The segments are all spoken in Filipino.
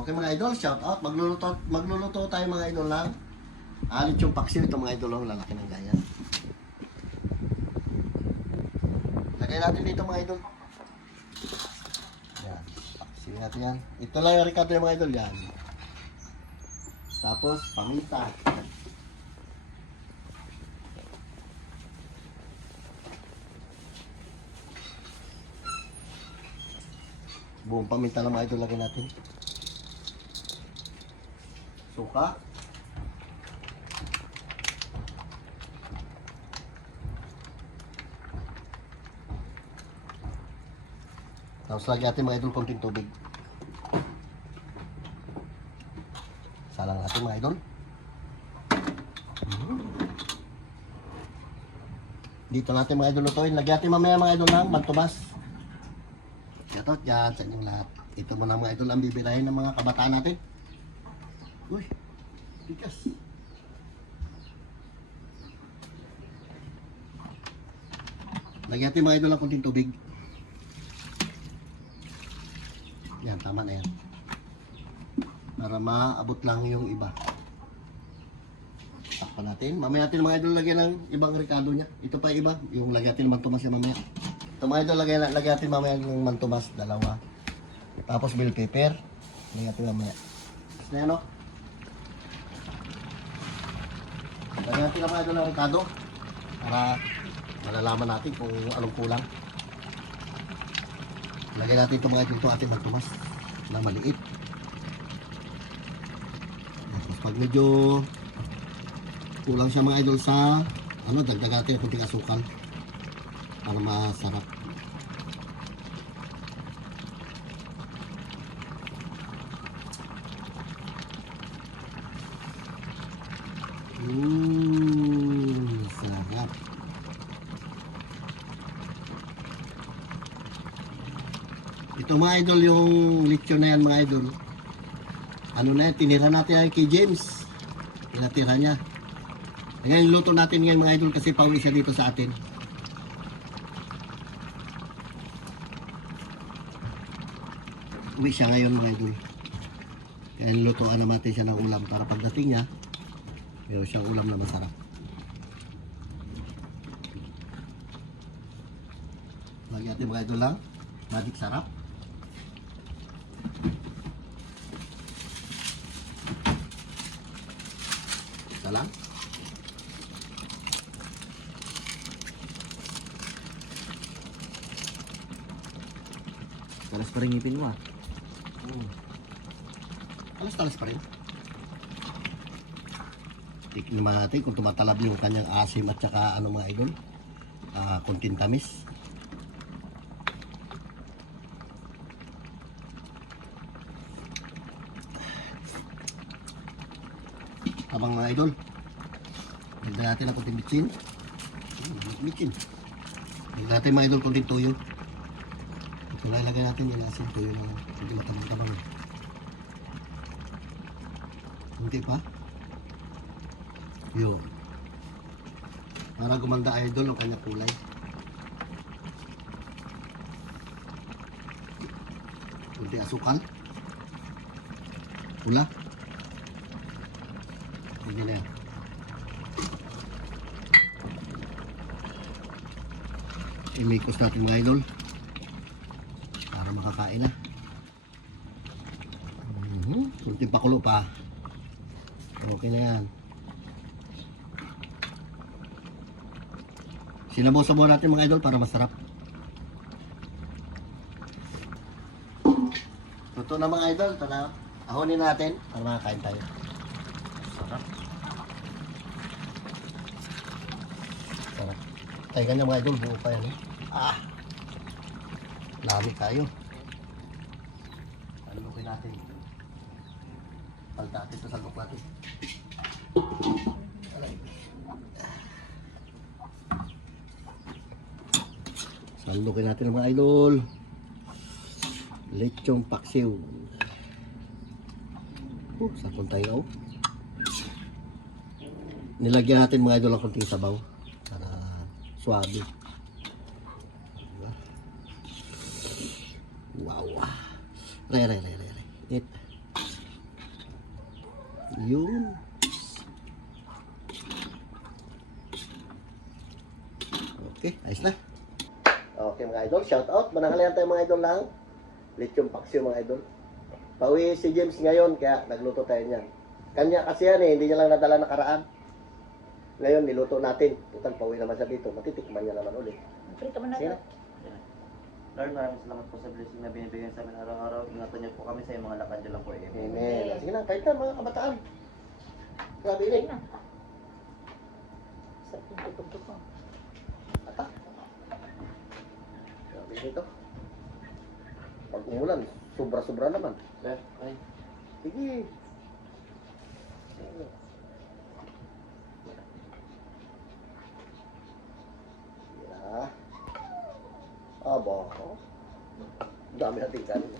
Okay mga idol, shout out. Magluluto tayo mga idol lang. Alit yung paksiw ito mga idol, lalaki ng gaya. Lagay natin dito mga idol. Yan, paksiw natin yan. Ito lang yung ricado yung mga idol yan. Tapos, paminta. Buong paminta lang mga idol lagay natin. Suka. Tapos lagyan natin mga idol konting tubig. Salang natin mga idol. Dito natin mga idol lutuin. Lagyan natin mamaya mga idol ng mantumas. Yatot yan sa inyong lahat. Ito muna mga idol ang bibirahin ng mga kabataan natin. Uy, bigas. Lagyan natin mga idol ng konting tubig. Yan, tama na yan. Para maabot lang yung iba. Takpan natin. Mamaya natin mga idol lagyan ng ibang ricado niya. Ito pa iba. Yung lagyan natin ng mantumas yan mamaya. Ito mga idol lagyan natin mamaya ng mantumas. Dalawa. Tapos bell pepper. Lagyan natin mamaya. Tapos na yan o. Lagyan natin mga idol ng ricado. Para malalaman natin kung anong kulang. Lagyan natin ito mga idol itong ating mantumas na maliit. Tapos pag medyo kulang siya mga idol sa dagdag natin ang kunting asukal para masarap. Sarap. Ito mga idol yung lechon na yan mga idol. Ano na yan, tinira natin yan kay James. Tinatira niya. Ngayon luto natin ngayon mga idol kasi pauwi siya dito sa atin. Uwi siya ngayon mga idol. Kaya lutoan naman natin siya ng ulam para pagdating niya, meron siyang ulam na masarap. Lagyan natin mga idol lang. Magic sarap. Isa lang. Talas pa rin ngipin mo ah. Talas pa rin. Tignan natin kung tumatalab yung kanyang asim at saka mga idol. Konting tamis. Habang mga idol, lagyan natin ang konting bitsin. Bitsin. Lagyan natin mga idol konting toyo. Ito lang ilagay natin yung asin toyo na hindi matabang-tabang. Hindi pa. Yun. Para gumanda idol ang kanyang kulay. Konting asukal. Pula. Hindi na yan. Imikos natin mga idol para makakain na. Kunting pakulo pa. Okay na yan. Sinabaw-sabaw natin mga idol para masarap. Luto na mga idol. Ito na. Ahonin natin para makakain tayo. Sarap. Sarap. Tayo ganyan mga idol. Buo pa yan eh. Lami tayo. Palukin natin. Palda natin ito sa luk natin. Salukin natin mga idol. Lechong paksiw. Sakon tayo. Nilagyan natin mga idol ang konting sabaw para suabe. Wow. Re. It. Yun. Okay, ayos na. Okay mga idol, shout out. Mananghalian tayo mga idol lang. Lechon paksiw mga idol. Pauwi si James ngayon, kaya nagluto tayo niyan. Kanya kasi yan eh, hindi niya lang nadala nakaraan. Ngayon, niluto natin. Tutal, pauwi naman siya dito. Matitikman niya naman ulit. Free ka man Sige na. na. Lord, maraming salamat po sa blessing na binibigyan sa amin araw-araw. Ingatan niyo po kami sa iyong mga lakad niyo lang po. Amen. Sige na, kahit na mga kabataan. Grabe Free ini. na. Sa tutugtog ko. Ata. Grabe nito. Pag umulan, sobra-sobra naman. Ay, Sige. Ya. Aba. Dami nating kanin.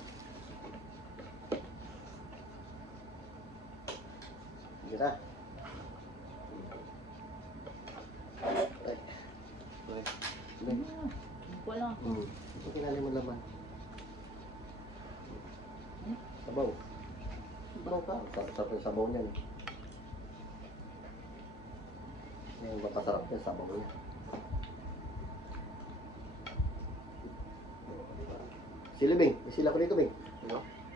Sige na. Wala ako. Ito kinali mo laman. Sabaw. Sabaw ka. Sarap yung sabaw niyan. Yung mapasarap yung sabaw niya. Sila, Bing. May sila ko dito, Bing.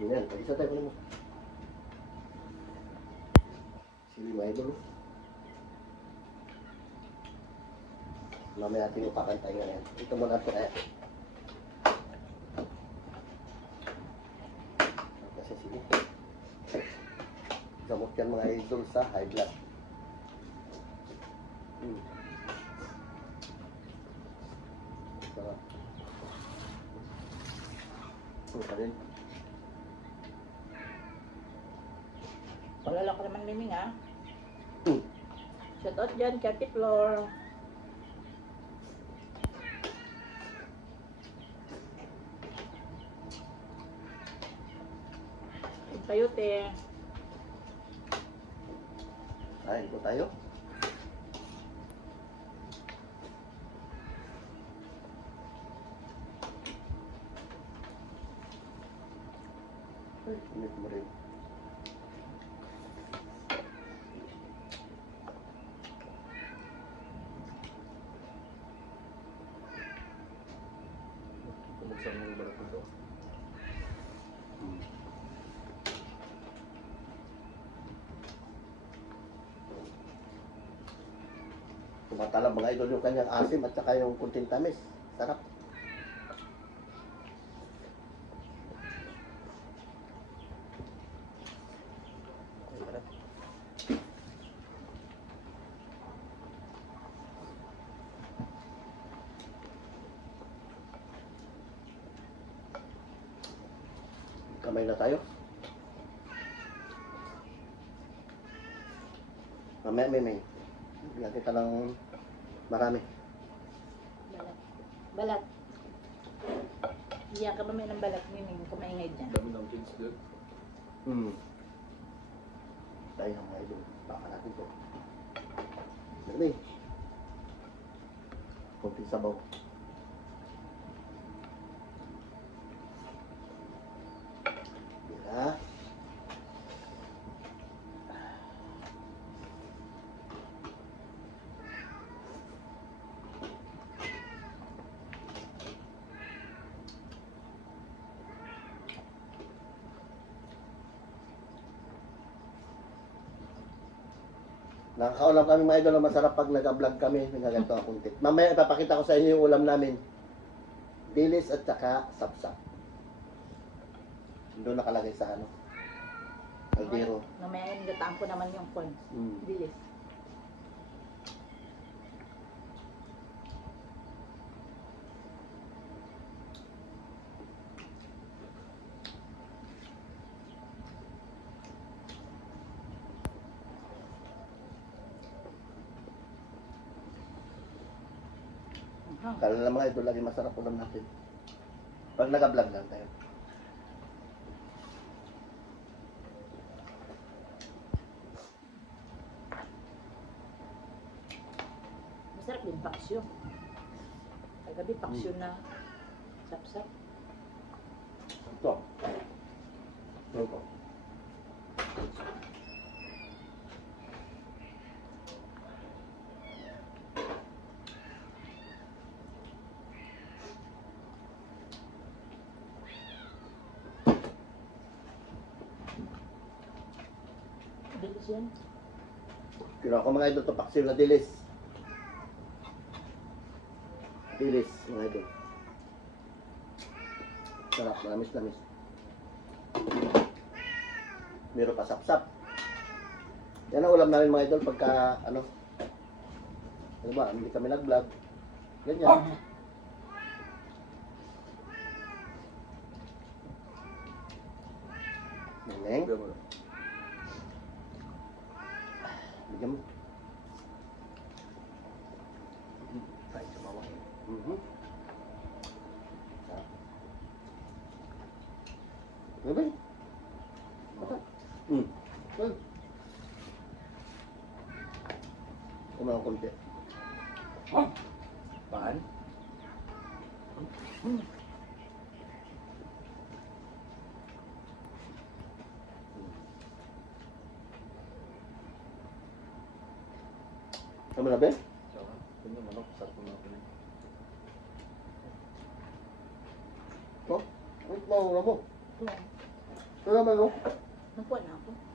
Yan, pag-isa tayo ko mo. Sili, mga idol. Mamaya natin yung pakantay nga yan. Ito muna ito kaya. Kasi sige. Gamot yan mga idol sa high blood. Sarap. Ito pa rin. Palala ka naman Miming ha. Hmm. Shout out dyan, Kati Flor. Kayote. Kain po tayo. Ay, init mo rin. Bubuksan mo yung balat nito. Tumatalab mga idol yung kanyang asim at saka yung kunting tamis. Sarap. Kamay na tayo. Mamaya may. Bigyan kita ng marami. Balat. Balat. Iyak ka ba may ng balat Miming? Kumaingay dyan. dami ng kids doon. Tayo ng mga idol. Baka natin to. Dali. Kunting sabaw. Bila. Nakakaulam kami mga idol, masarap pag nag-vlog kami, nagaganto ang content. Mamaya ipapakita ko sa inyo yung ulam namin. Dilis at saka sapsap. Doon nakalagay sa ano. Aldero. Mamaya gataan ko naman yung corn. Dilis. Kala lang mga idol, lagi masarap ulam natin. Pag nag-vlog lang tayo. Masarap din paksyo. Kagabi paksyo na sapsap. Ito. Ito. Dilis yan. Kira ko mga idol to paksiw na dilis. Dilis, mga idol. Sarap, lamis-lamis. Meron pa sap-sap. Yan ang ulam namin mga idol pagka ano ba, hindi kami nag-vlog. Ganyan. Neneng. Bigyan mo. Kahit sa bawah. Mhm. Sarap. Ano ba? Well. Kumain ko konti. Paan? Tama na ba? Ini manok, sarap manok ini. Oh, ano mo? Ito. Ano naman mo? Nakuha na ako.